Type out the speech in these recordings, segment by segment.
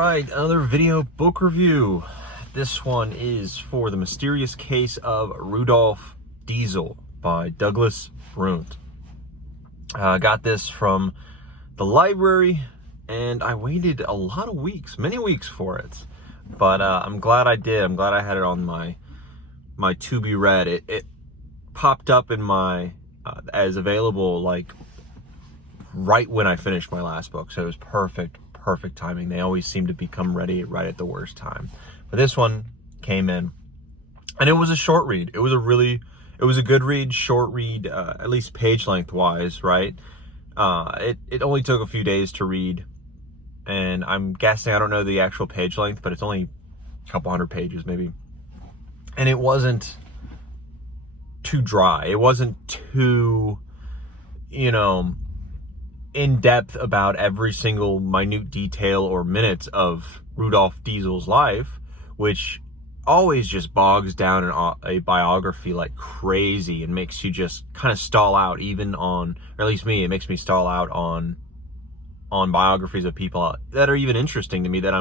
right, another video book review. This one is for The Mysterious Case of Rudolf Diesel by Douglas Brunt. I got this from the library, and I waited a lot of weeks, many weeks for it. But I'm glad I did. I'm glad I had it on my to be read. It popped up in my as available like right when I finished my last book, so it was perfect timing. They always seem to become ready right at the worst time. But this one came in, and it was a short read. It was a good read, short read, at least page length wise, right? It only took a few days to read, and I'm guessing, I don't know the actual page length, but it's only a couple hundred pages maybe. And it wasn't too dry. It wasn't too, in depth about every single minute detail or minute of Rudolf Diesel's life, which always just bogs down a biography like crazy and makes you just kind of stall out, even on, or at least me, it makes me stall out on biographies of people that are even interesting to me, that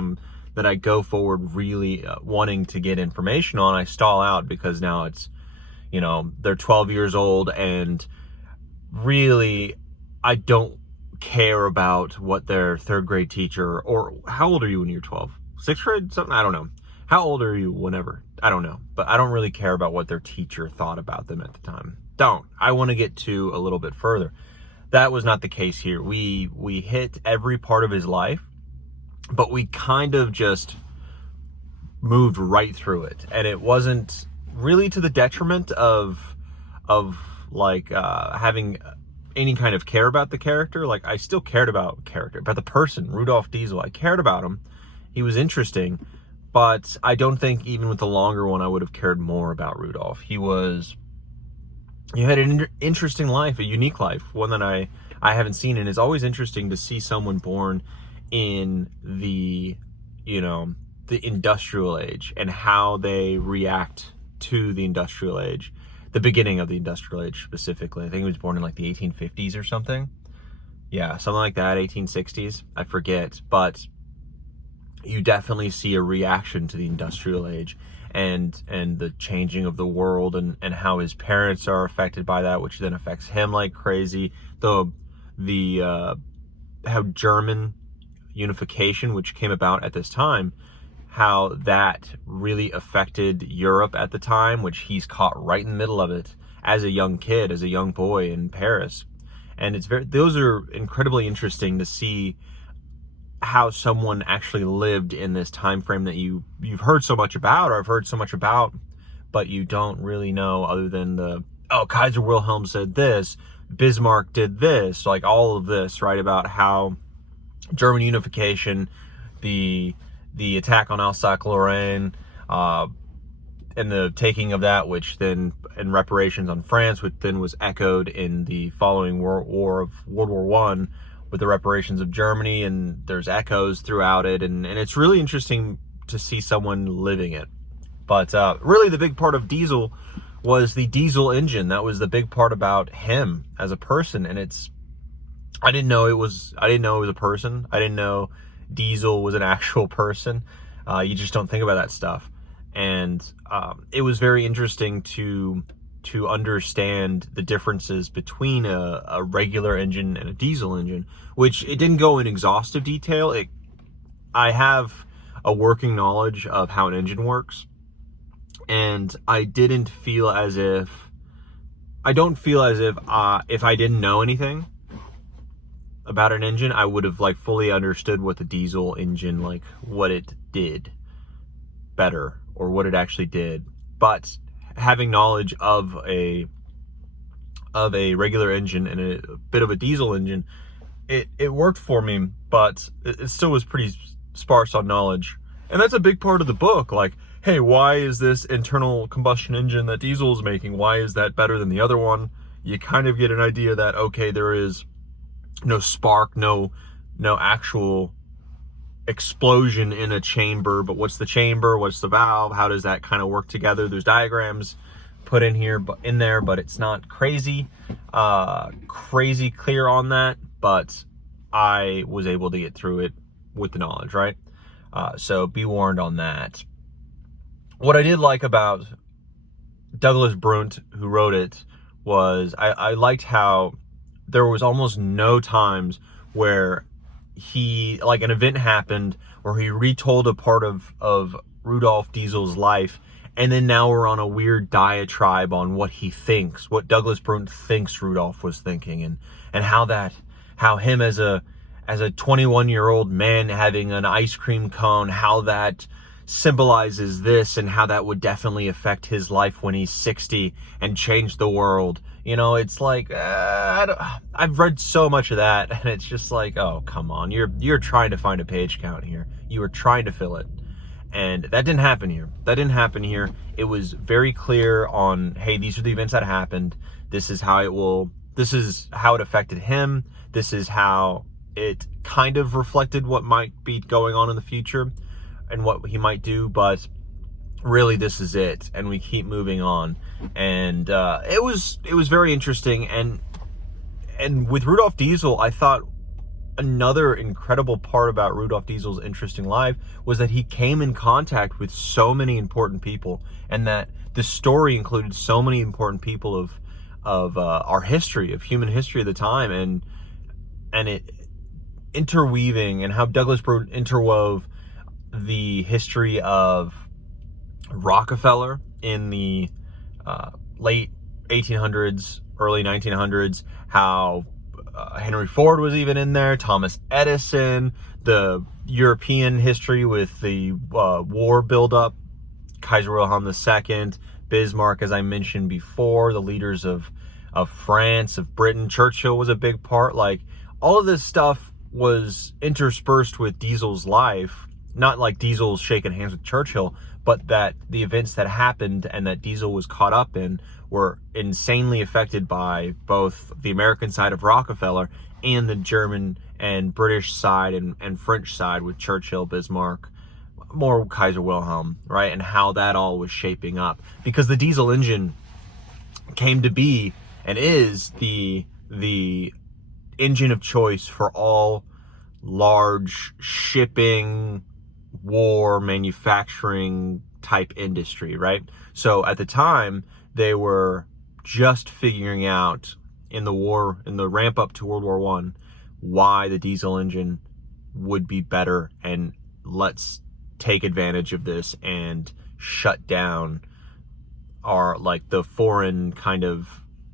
I go forward really wanting to get information on. I stall out because now it's, they're 12 years old, and really I don't care about what their third grade teacher, or how old are you when you're 12? Sixth grade? Something? I don't know. How old are you whenever? I don't know. But I don't really care about what their teacher thought about them at the time. I want to get to a little bit further. That was not the case here. We hit every part of his life, but we kind of just moved right through it. And it wasn't really to the detriment of having any kind of care about the character. Like, I still cared about the person, Rudolf Diesel. I cared about him. He was interesting, but I don't think even with the longer one I would have cared more about Rudolf. He had an interesting life, a unique life, one that I haven't seen, and it's always interesting to see someone born in the industrial age and how they react to the industrial age. The beginning of the industrial age specifically. I think he was born in like the 1850s or something. Yeah, something like that, 1860s. I forget. But you definitely see a reaction to the industrial age and the changing of the world, and how his parents are affected by that, which then affects him like crazy. How German unification, which came about at this time, how that really affected Europe at the time, which he's caught right in the middle of it as a young kid, as a young boy in Paris. And those are incredibly interesting to see how someone actually lived in this time frame that you've heard so much about, or I've heard so much about, but you don't really know, other than Kaiser Wilhelm said this, Bismarck did this, like all of this, right, about how German unification, the attack on Alsace-Lorraine, and the taking of that, which then, and reparations on France, which then was echoed in the following World War I with the reparations of Germany, and there's echoes throughout it, and it's really interesting to see someone living it. But really the big part of Diesel was the diesel engine. That was the big part about him as a person, and I didn't know it was a person. I didn't know Diesel was an actual person. You just don't think about that stuff. And it was very interesting to understand the differences between a regular engine and a diesel engine, which it didn't go in exhaustive detail. I have a working knowledge of how an engine works, and I don't feel as if if I didn't know anything about an engine, I would have fully understood what the diesel engine, what it did better, or what it actually did. But having knowledge of a regular engine and a bit of a diesel engine, it worked for me, but it still was pretty sparse on knowledge. And that's a big part of the book. Like, hey, why is this internal combustion engine that Diesel is making, why is that better than the other one? You kind of get an idea that, okay, there is no spark, no actual explosion in a chamber, but what's the chamber, what's the valve, how does that kind of work together? There's diagrams put in there, but it's not crazy clear on that. But I was able to get through it with the knowledge, right? So be warned on that. What I did like about Douglas Brunt, who wrote it, was I liked how there was almost no times where like an event happened where he retold a part of Rudolf Diesel's life, and then now we're on a weird diatribe on what he thinks, what Douglas Brunt thinks Rudolf was thinking, and how him as a 21-year-old man having an ice cream cone, how that symbolizes this, and how that would definitely affect his life when he's 60 and change the world. It's like, I've read so much of that, and it's just like, oh, come on. You're trying to find a page count here. You were trying to fill it. And that didn't happen here. It was very clear on, hey, these are the events that happened. This is how it affected him. This is how it kind of reflected what might be going on in the future and what he might do, but really this is it, and we keep moving on. And it was very interesting. And with Rudolf Diesel, I thought another incredible part about Rudolf Diesel's interesting life was that he came in contact with so many important people, and that the story included so many important people of our history, of human history at the time, and it interweaving, and how Douglas Brunt interwove the history of Rockefeller in the late 1800s, early 1900s, how Henry Ford was even in there, Thomas Edison, the European history with the war buildup, Kaiser Wilhelm II, Bismarck, as I mentioned before, the leaders of France, of Britain, Churchill was a big part. Like, all of this stuff was interspersed with Diesel's life, not like Diesel's shaking hands with Churchill, but that the events that happened and that Diesel was caught up in were insanely affected by both the American side of Rockefeller and the German and British side and French side with Churchill, Bismarck, more Kaiser Wilhelm, right? And how that all was shaping up. Because the diesel engine came to be and is the engine of choice for all large shipping, war, manufacturing type industry, right? So at the time, they were just figuring out in the ramp up to World War I, why the diesel engine would be better, and let's take advantage of this and shut down the foreign kind of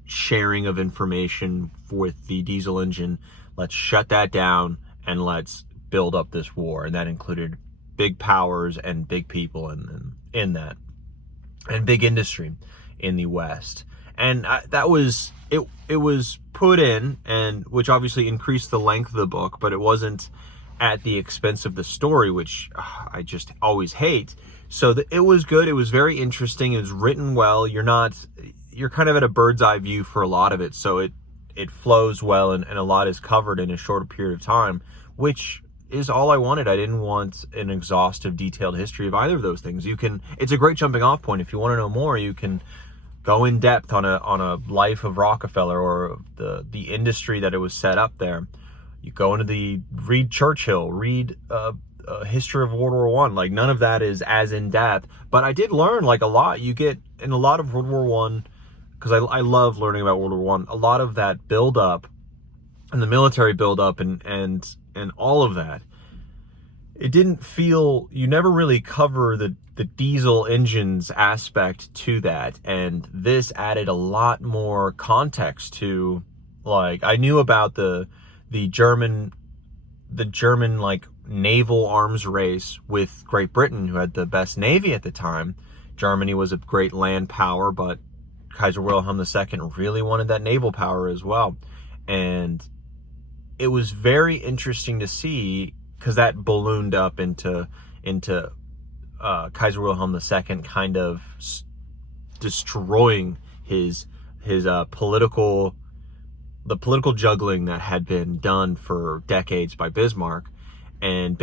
sharing of information with the diesel engine. Let's shut that down and let's build up this war. And that included big powers and big people in that, and big industry in the West. And that was it was put in, and which obviously increased the length of the book, but it wasn't at the expense of the story, which I just always hate. So it was good. It was very interesting. It was written well. You're kind of at a bird's eye view for a lot of it, so it flows well, and a lot is covered in a shorter period of time, which is all I wanted. I didn't want an exhaustive, detailed history of either of those things. It's a great jumping off point. If you want to know more, you can go in depth on a life of Rockefeller, or the industry that it was set up there. You go into read Churchill, read history of World War I. Like, none of that is as in depth, but I did learn a lot. You get in a lot of World War I, because I love learning about World War I. A lot of that build up and the military build up and all of that, it didn't feel, you never really cover the diesel engines aspect to that. And this added a lot more context to, I knew about the German naval arms race with Great Britain, who had the best navy at the time. Germany was a great land power, but Kaiser Wilhelm II really wanted that naval power as well. And it was very interesting to see, because that ballooned up into Kaiser Wilhelm II kind of destroying his political juggling that had been done for decades by Bismarck, and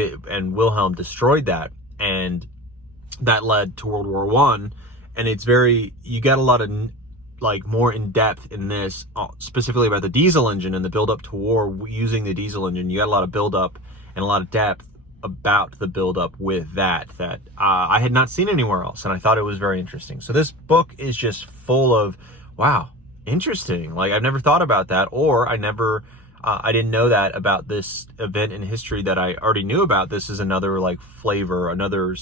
Wilhelm destroyed that, and that led to World War I. And you got a lot of more in depth in this, specifically about the diesel engine and the build up to war using the diesel engine. You got a lot of build up and a lot of depth about the buildup with that I had not seen anywhere else, and I thought it was very interesting. So this book is just full of, wow, interesting. Like, I've never thought about that, or I didn't know that about this event in history that I already knew about. This is another like flavor, another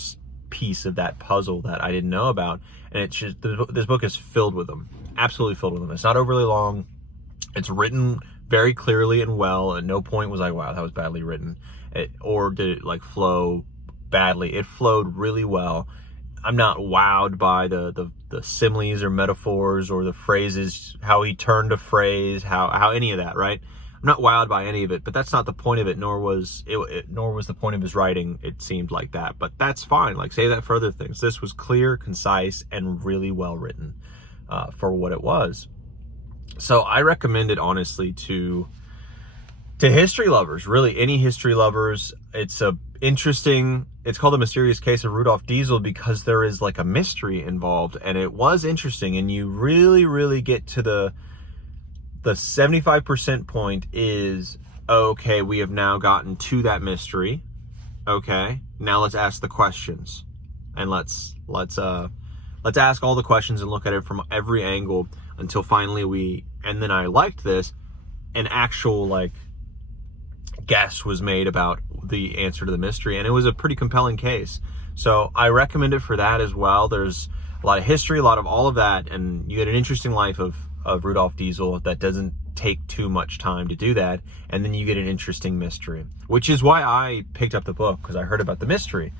piece of that puzzle that I didn't know about. And it's just, this book is filled with them, absolutely filled with them. It's not overly long. It's written very clearly and well. At no point was like, wow, that was badly written, or did it like flow badly. It flowed really well. I'm not wowed by the similes or metaphors or the phrases, how he turned a phrase, how any of that, right? I'm not wowed by any of it, but that's not the point of it, nor was the point of his writing. It seemed like that, but that's fine. Like, say that for other things. This was clear, concise, and really well written for what it was. So I recommend it honestly to history lovers, really any history lovers. It's it's called The Mysterious Case of Rudolf Diesel because there is like a mystery involved, and it was interesting, and you really, really get to the 75% point is, okay, we have now gotten to that mystery. Okay, now let's ask the questions, and let's ask all the questions and look at it from every angle until finally and then I liked this, an actual like guess was made about the answer to the mystery, and it was a pretty compelling case. So I recommend it for that as well. There's a lot of history, a lot of all of that, and you get an interesting life of Rudolf Diesel that doesn't take too much time to do that, and then you get an interesting mystery, which is why I picked up the book, because I heard about the mystery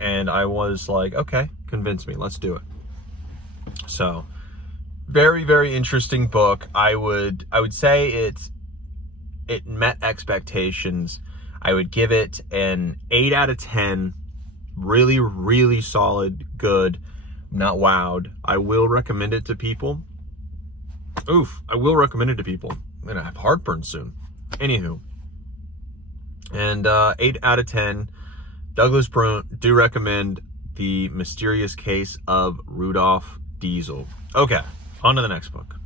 and I was like, okay, convince me, let's do it. So very, very interesting book. I would say it met expectations. I would give it an 8 out of 10. Really, really solid, good, not wowed. I will recommend it to people. I will recommend it to people. I'm gonna have heartburn soon. Anywho. And 8 out of 10. Douglas Brunt, do recommend The Mysterious Case of Rudolf Diesel. Okay, on to the next book.